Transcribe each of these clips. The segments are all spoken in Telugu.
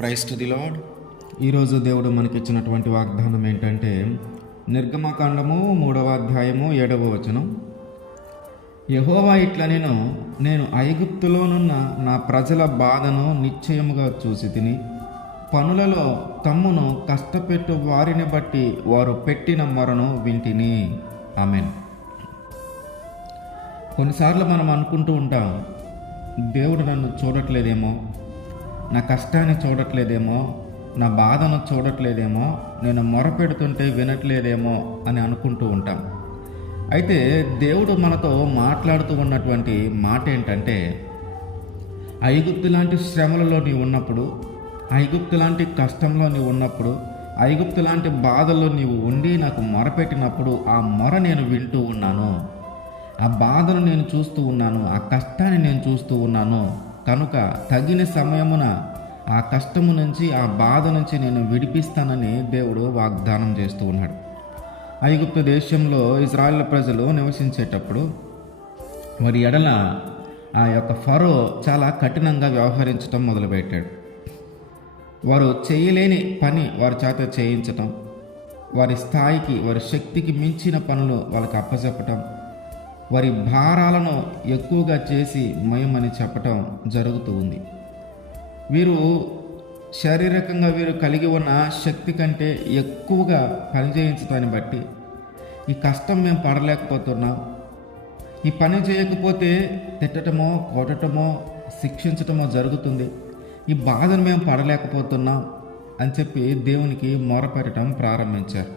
Praise to the lord. ఈరోజు దేవుడు మనకిచ్చినటువంటి వాగ్దానం ఏంటంటే నిర్గమకాండము 3వ అధ్యాయము 7వ వచనం. యెహోవా ఇట్లా నేను ఐగుప్తులోనున్న నా ప్రజల బాధను నిశ్చయముగా చూసి తిని పనులలో తమ్మును కష్టపెట్టు వారిని బట్టి వారు పెట్టిన మొరను వింటిని. ఆమెన్. కొన్నిసార్లు మనం అనుకుంటూ ఉంటాం, దేవుడు నన్ను చూడట్లేదేమో, నా కష్టాన్ని చూడట్లేదేమో, నా బాధను చూడట్లేదేమో, నేను మొరపెడుతుంటే వినట్లేదేమో అని అనుకుంటూ ఉంటాం. అయితే దేవుడు మనతో మాట్లాడుతూ ఉన్నటువంటి మాట ఏంటంటే, ఐగుప్తు లాంటి శ్రమలలో నీవు ఉన్నప్పుడు, ఐగుప్తు లాంటి కష్టంలో నీవు ఉన్నప్పుడు, ఐగుప్తు లాంటి బాధల్లో నీవు ఉండి నాకు మొరపెట్టినప్పుడు ఆ మొర నేను వింటూ ఉన్నాను, ఆ బాధను నేను చూస్తూ ఉన్నాను, ఆ కష్టాన్ని నేను చూస్తూ ఉన్నాను. కనుక తగిన సమయమున ఆ కష్టము నుంచి, ఆ బాధ నుంచి నేను విడిపిస్తానని దేవుడు వాగ్దానం చేస్తూ ఉన్నాడు. ఐగుప్తు దేశంలో ఇశ్రాయేలు ప్రజలు నివసించేటప్పుడు మరి ఎడల ఆ యొక్క ఫరో చాలా కఠినంగా వ్యవహరించడం మొదలుపెట్టాడు. వారు చేయలేని పని వారి చేత చేయించటం, వారి స్థాయికి, వారి శక్తికి మించిన పనులు వాళ్ళకి అప్పచెప్పటం, వారి భారాలను ఎక్కువగా చేసి మయమని చెప్పటం జరుగుతూ ఉంది. వీరు శారీరకంగా వీరు కలిగి ఉన్న శక్తి కంటే ఎక్కువగా పనిచేయించడాన్ని బట్టి ఈ కష్టం మేము పడలేకపోతున్నాం, ఈ పని చేయకపోతే తిట్టటమో, కొట్టటమో, శిక్షించటమో జరుగుతుంది, ఈ బాధను మేము పడలేకపోతున్నాం అని చెప్పి దేవునికి మొరపెట్టడం ప్రారంభించారు.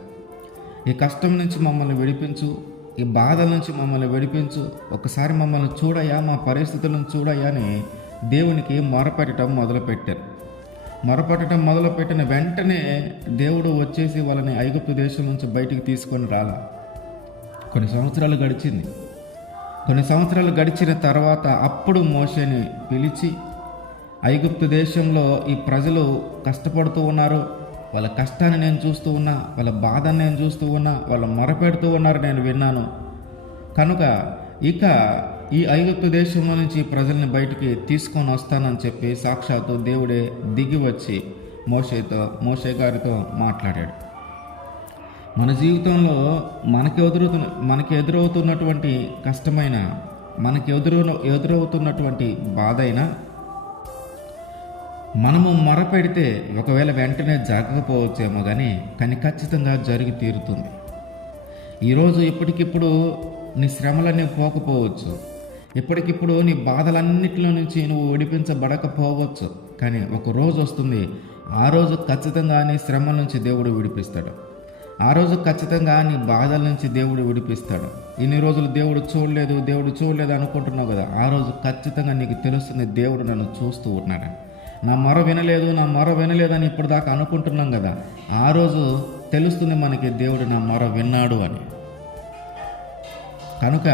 ఈ కష్టం నుంచి మమ్మల్ని విడిపించు, ఈ బాధల నుంచి మమ్మల్ని విడిపించు, ఒకసారి మమ్మల్ని చూడయా, మా పరిస్థితులను చూడయా అని దేవునికి మొరపెట్టడం మొదలుపెట్టారు. మొరపెట్టడం మొదలుపెట్టిన వెంటనే దేవుడు వచ్చేసి వాళ్ళని ఐగుప్తు దేశం నుంచి బయటికి తీసుకొని రాలా. కొన్ని సంవత్సరాలు గడిచిన తర్వాత అప్పుడు మోషేని పిలిచి, ఐగుప్తు దేశంలో ఈ ప్రజలు కష్టపడుతూ ఉన్నారు, వాళ్ళ కష్టాన్ని నేను చూస్తూ ఉన్నా, వాళ్ళ బాధను నేను చూస్తూ ఉన్నా, వాళ్ళు మొరపెడుతూ ఉన్నారు, నేను విన్నాను. కనుక ఇక ఈ ఐగుప్తు దేశంలో నుంచి ప్రజల్ని తీసుకొని వస్తానని చెప్పి సాక్షాత్తు దేవుడే దిగి వచ్చి మోషే గారితో మాట్లాడాడు. మన జీవితంలో మనకి ఎదురవుతున్నటువంటి కష్టమైన, మనకి ఎదురవుతున్నటువంటి బాధ అయినా మనము మొరపెడితే ఒకవేళ వెంటనే జరగకపోవచ్చేమో కానీ ఖచ్చితంగా జరిగి తీరుతుంది. ఈరోజు ఇప్పటికిప్పుడు నీ శ్రమలన్నీ పోకపోవచ్చు, ఇప్పటికిప్పుడు నీ బాధలన్నిటిలో నుంచి నువ్వు విడిపించబడకపోవచ్చు, కానీ ఒక రోజు వస్తుంది, ఆ రోజు ఖచ్చితంగా నీ శ్రమల నుంచి దేవుడు విడిపిస్తాడు, ఆ రోజు ఖచ్చితంగా నీ బాధల నుంచి దేవుడు విడిపిస్తాడు. ఇన్ని రోజులు దేవుడు చూడలేదు అనుకుంటున్నావు కదా, ఆ రోజు ఖచ్చితంగా నీకు తెలుస్తుంది, దేవుడు నన్ను చూస్తూ ఉన్నాడు, నా మొర వినలేదు అని ఇప్పుడు దాకా అనుకుంటున్నాం కదా, ఆ రోజు తెలుస్తుంది మనకి దేవుడు నా మొర విన్నాడు అని. కనుక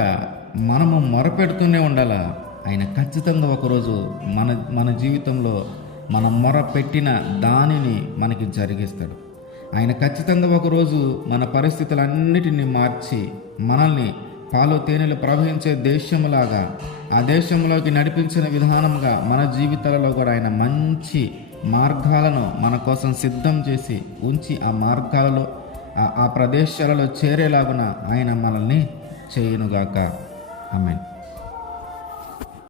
మనము మొరపెడుతూనే ఉండాలా. ఆయన ఖచ్చితంగా ఒకరోజు మన జీవితంలో మనం మొర పెట్టిన దానిని మనకి జరిగిస్తాడు. ఆయన ఖచ్చితంగా ఒకరోజు మన పరిస్థితులన్నిటినీ మార్చి మనల్ని పాలు తేనెలు ప్రవహించే దేశములాగా, ఆ దేశంలోకి నడిపించిన విధానంగా మన జీవితాలలో కూడా ఆయన మంచి మార్గాలను మన కోసం సిద్ధం చేసి ఉంచి ఆ మార్గాలలో, ఆ ప్రదేశాలలో చేరేలాగున ఆయన మనల్ని చేయునుగాక. ఆమేన్.